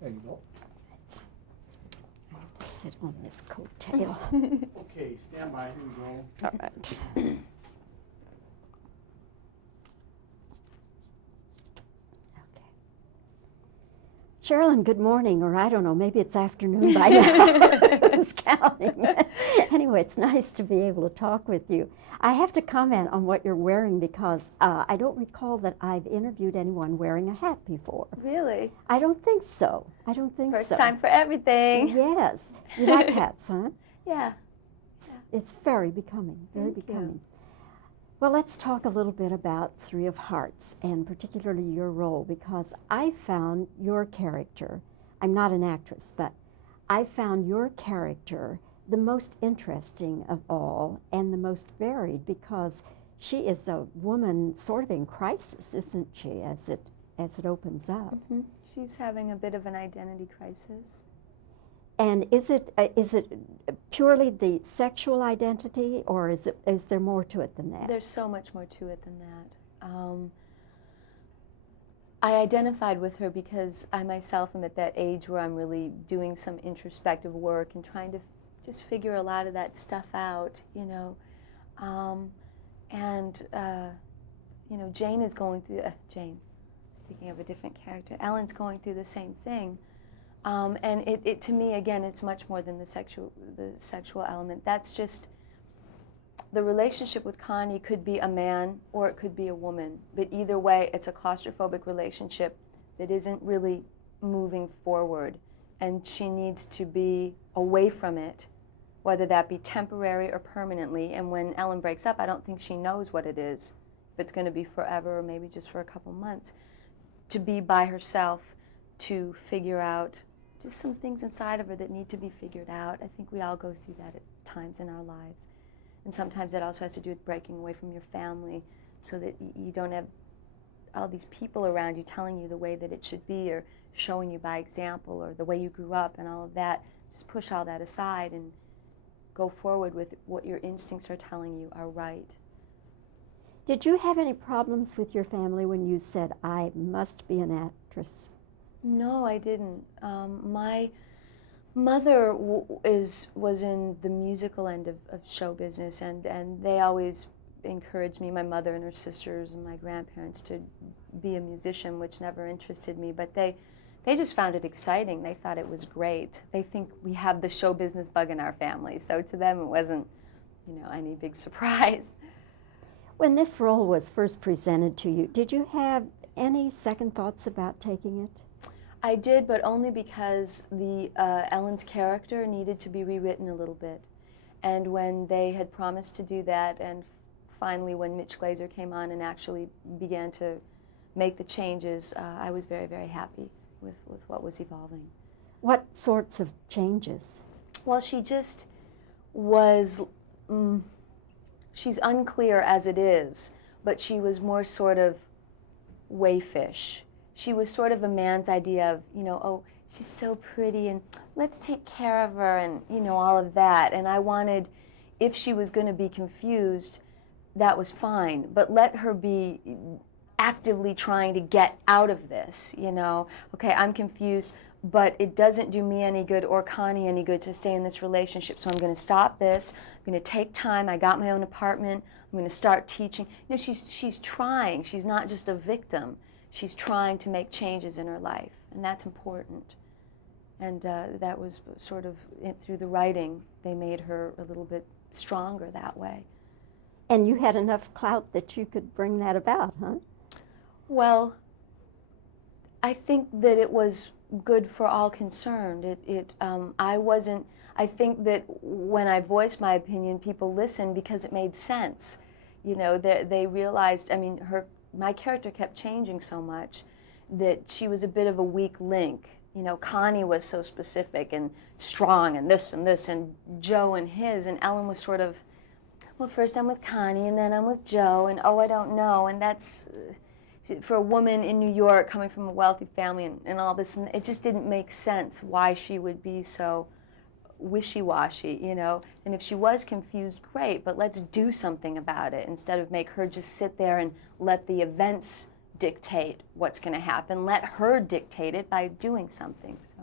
There you go. I have to sit on this coattail. Okay, stand by. Here we go. All right. Sherilyn, good morning, or I don't know, maybe it's afternoon by now. Who's counting? Anyway, it's nice to be able to talk with you. I have to comment on what you're wearing because I don't recall that I've interviewed anyone wearing a hat before. Really? I don't think so. I don't think so. First time for everything. Yes. You like hats, huh? Yeah. It's very becoming, very Thank becoming. you. Well, let's talk a little bit about Three of Hearts, and particularly your role, because I found your character, I'm not an actress, but I found your character the most interesting of all and the most varied, because she is a woman sort of in crisis, isn't she, as it opens up. Mm-hmm. She's having a bit of an identity crisis. And is it purely the sexual identity, or is there more to it than that? There's so much more to it than that. I identified with her because I myself am at that age where I'm really doing some introspective work and trying to just figure a lot of that stuff out, you know. Jane is going through, Jane, speaking of a different character, Ellen's going through the same thing. And it to me, again, it's much more than the sexual element. That's just, the relationship with Connie could be a man or it could be a woman. But either way, it's a claustrophobic relationship that isn't really moving forward. And she needs to be away from it, whether that be temporary or permanently. And when Ellen breaks up, I don't think she knows what it is, if it's going to be forever or maybe just for a couple months. To be by herself, to figure out just some things inside of her that need to be figured out. I think we all go through that at times in our lives. And sometimes that also has to do with breaking away from your family so that you don't have all these people around you telling you the way that it should be or showing you by example or the way you grew up and all of that. Just push all that aside and go forward with what your instincts are telling you are right. Did you have any problems with your family when you said, I must be an actress? No, I didn't. My mother was in the musical end of show business, and they always encouraged me, my mother and her sisters and my grandparents, to be a musician, which never interested me, but they just found it exciting. They thought it was great. They think we have the show business bug in our family, so to them it wasn't, any big surprise. When this role was first presented to you, did you have any second thoughts about taking it? I did, but only because Ellen's character needed to be rewritten a little bit. And when they had promised to do that, and finally when Mitch Glaser came on and actually began to make the changes, I was very, very happy with what was evolving. What sorts of changes? Well, she just was, she's unclear as it is, but she was more sort of wayfish. She was sort of a man's idea of, oh, she's so pretty and let's take care of her and, all of that. And I wanted, if she was going to be confused, that was fine. But let her be actively trying to get out of this, Okay, I'm confused, but it doesn't do me any good or Connie any good to stay in this relationship. So I'm going to stop this. I'm going to take time. I got my own apartment. I'm going to start teaching. She's trying. She's not just a victim. She's trying to make changes in her life, and that's important. And that was sort of, through the writing, they made her a little bit stronger that way. And you had enough clout that you could bring that about, huh? Well, I think that it was good for all concerned. I think that when I voiced my opinion, people listened because it made sense. They realized, my character kept changing so much that she was a bit of a weak link. Connie was so specific and strong and this, and Joe and his, and Ellen was sort of, well, first I'm with Connie and then I'm with Joe, and oh, I don't know, and that's, for a woman in New York coming from a wealthy family and all this, and it just didn't make sense why she would be so wishy-washy, and if she was confused, great, but let's do something about it instead of make her just sit there and let the events dictate what's going to happen. Let her dictate it by doing something. So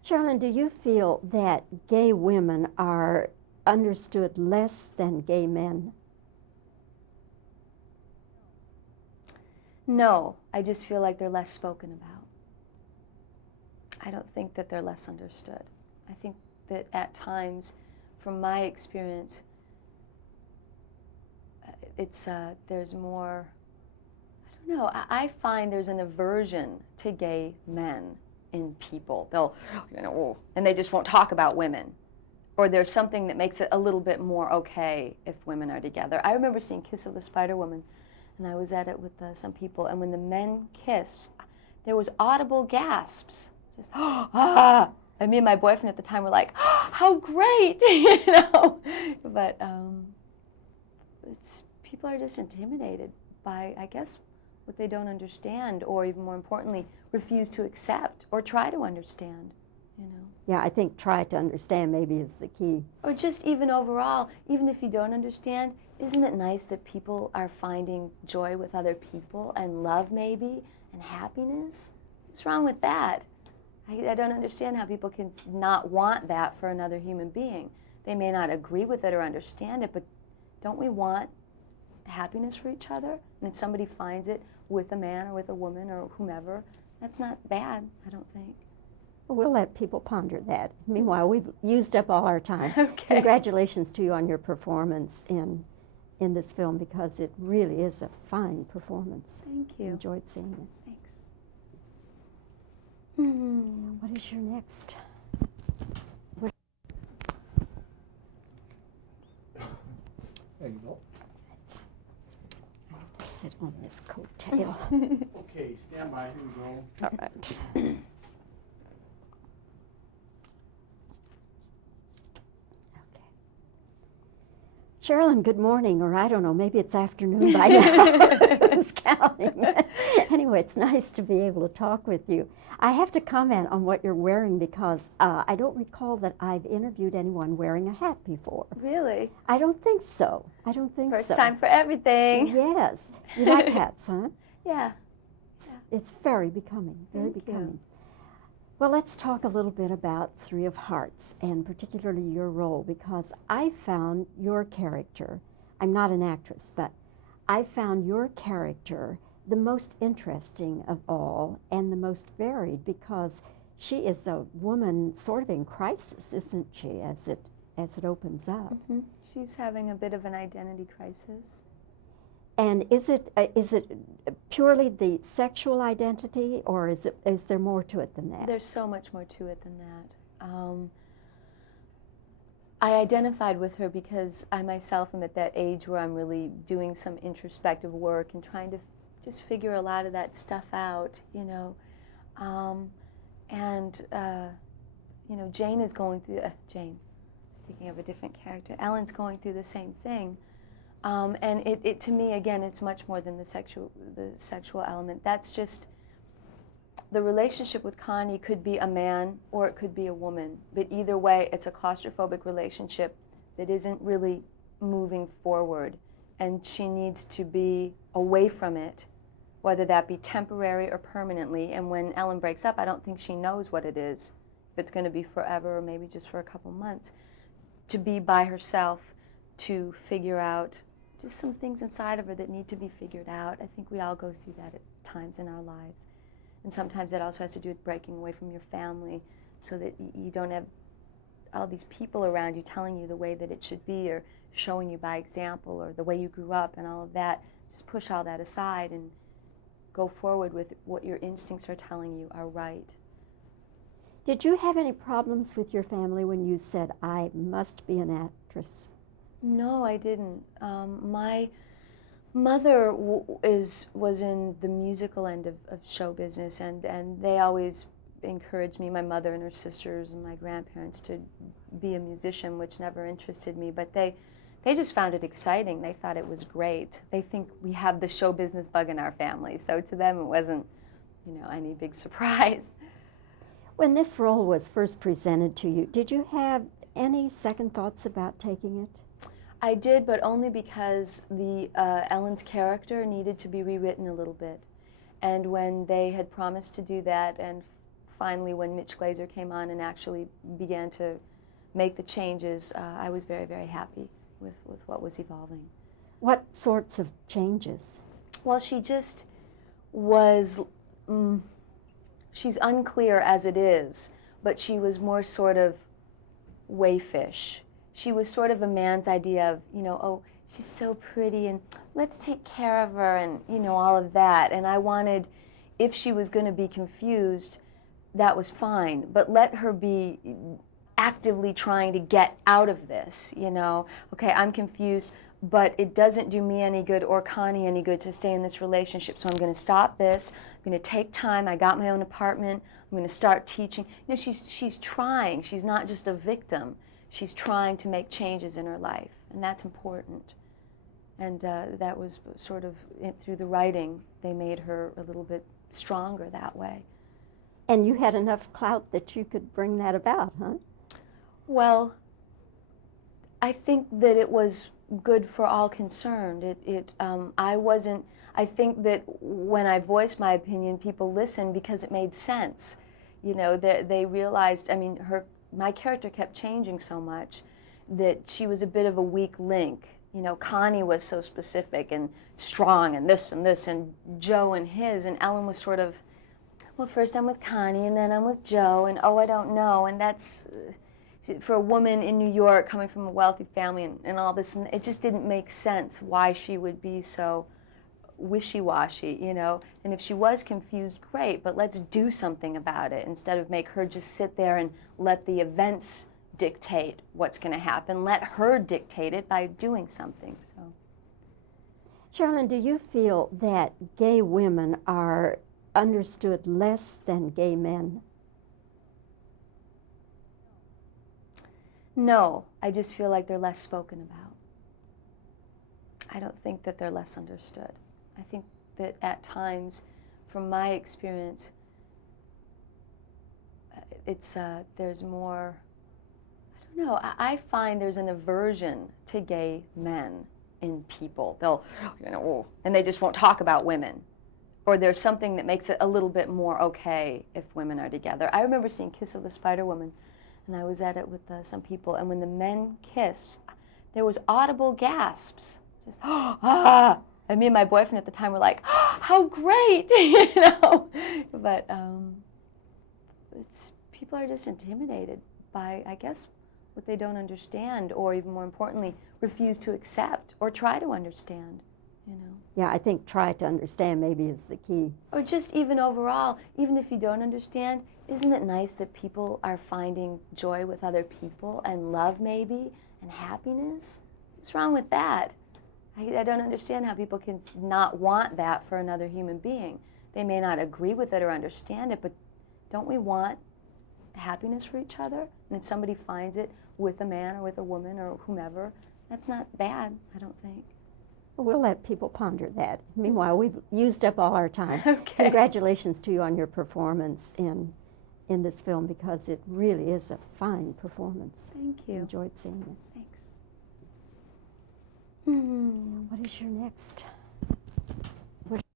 Sherilyn, do you feel that gay women are understood less than gay men? No, I just feel like they're less spoken about. I don't think that they're less understood. I think that at times, from my experience, there's more, I don't know, I find there's an aversion to gay men in people. They'll, and they just won't talk about women. Or there's something that makes it a little bit more okay if women are together. I remember seeing Kiss of the Spider Woman, and I was at it with some people, and when the men kissed, there was audible gasps. Just, ah! And me and my boyfriend at the time were like, oh, how great, But people are just intimidated by, I guess, what they don't understand, or even more importantly, refuse to accept or try to understand, Yeah, I think try to understand maybe is the key. Or just even overall, even if you don't understand, isn't it nice that people are finding joy with other people and love maybe and happiness? What's wrong with that? I don't understand how people can not want that for another human being. They may not agree with it or understand it, but don't we want happiness for each other? And if somebody finds it with a man or with a woman or whomever, that's not bad, I don't think. We'll let people ponder that. Meanwhile, we've used up all our time. Okay. Congratulations to you on your performance in this film, because it really is a fine performance. Thank you. Enjoyed seeing it. Thanks. What is your next? There you go. I have to sit on this coattail. Okay, stand by. Here we go. All right. Sherilyn, good morning, or I don't know, maybe it's afternoon by now. Who's counting? Anyway, it's nice to be able to talk with you. I have to comment on what you're wearing because I don't recall that I've interviewed anyone wearing a hat before. Really? I don't think so. I don't think First so. time for everything. Yes. You like hats, huh? Yeah. It's very becoming, very Thank you. becoming. Well, let's talk a little bit about Three of Hearts, and particularly your role, because I found your character, I'm not an actress, but I found your character the most interesting of all and the most varied, because she is a woman sort of in crisis, isn't she, as it opens up. Mm-hmm. She's having a bit of an identity crisis. And is it purely the sexual identity, or is there more to it than that? There's so much more to it than that. I identified with her because I myself am at that age where I'm really doing some introspective work and trying to just figure a lot of that stuff out, Jane is going through, Jane, speaking of a different character, Ellen's going through the same thing. And it to me, again, it's much more than the sexual element. That's just, the relationship with Connie could be a man or it could be a woman. But either way, it's a claustrophobic relationship that isn't really moving forward. And she needs to be away from it, whether that be temporary or permanently. And when Ellen breaks up, I don't think she knows what it is. If it's going to be forever or maybe just for a couple months. To be by herself, to figure out just some things inside of her that need to be figured out. I think we all go through that at times in our lives. And sometimes that also has to do with breaking away from your family so that you don't have all these people around you telling you the way that it should be or showing you by example or the way you grew up and all of that. Just push all that aside and go forward with what your instincts are telling you are right. Did you have any problems with your family when you said, I must be an actress? No, I didn't. My mother was in the musical end of show business, and they always encouraged me, my mother and her sisters and my grandparents, to be a musician, which never interested me, but they just found it exciting. They thought it was great. They think we have the show business bug in our family, so to them it wasn't, any big surprise. When this role was first presented to you, did you have any second thoughts about taking it? I did, but only because Ellen's character needed to be rewritten a little bit. And when they had promised to do that and finally, when Mitch Glazer came on and actually began to make the changes, I was very, very happy with what was evolving. What sorts of changes? Well, she just was, she's unclear as it is, but she was more sort of wayfish. She was sort of a man's idea of, you know, oh, she's so pretty and let's take care of her and, you know, all of that. And I wanted, if she was going to be confused, that was fine, but let her be actively trying to get out of this, you know. Okay, I'm confused, but it doesn't do me any good or Connie any good to stay in this relationship, so I'm going to stop this. I'm going to take time. I got my own apartment. I'm going to start teaching. You know, she's trying. She's not just a victim. She's trying to make changes in her life, and that's important. And that was sort of, through the writing, they made her a little bit stronger that way. And you had enough clout that you could bring that about, huh? Well, I think that it was good for all concerned. I think that when I voiced my opinion, people listened because it made sense. You know, they realized, I mean, my character kept changing so much that she was a bit of a weak link. You know, Connie was so specific and strong and this, and Joe and his, and Ellen was sort of, well, first I'm with Connie and then I'm with Joe, and oh, I don't know, and that's, for a woman in New York coming from a wealthy family and all this, and it just didn't make sense why she would be so wishy-washy, you know. And if she was confused, great, but let's do something about it instead of make her just sit there and let the events dictate what's going to happen. Let her dictate it by doing something. So, Sherilyn, do you feel that gay women are understood less than gay men? No, I just feel like they're less spoken about. I don't think that they're less understood. I think that at times, from my experience, there's more, I don't know, I find there's an aversion to gay men in people. They'll, you know, and they just won't talk about women. Or there's something that makes it a little bit more okay if women are together. I remember seeing Kiss of the Spider Woman, and I was at it with some people, and when the men kissed, there was audible gasps. Just, ah! And me and my boyfriend at the time were like, oh, how great, you know? But people are just intimidated by, I guess, what they don't understand, or even more importantly, refuse to accept or try to understand, you know? Yeah, I think try to understand maybe is the key. Or just even overall, even if you don't understand, isn't it nice that people are finding joy with other people and love maybe and happiness? What's wrong with that? I don't understand how people can not want that for another human being. They may not agree with it or understand it, but don't we want happiness for each other? And if somebody finds it with a man or with a woman or whomever, that's not bad, I don't think. We'll let people ponder that. Meanwhile, we've used up all our time. Okay. Congratulations to you on your performance in this film, because it really is a fine performance. Thank you. Enjoyed seeing it. Thanks. What is your next?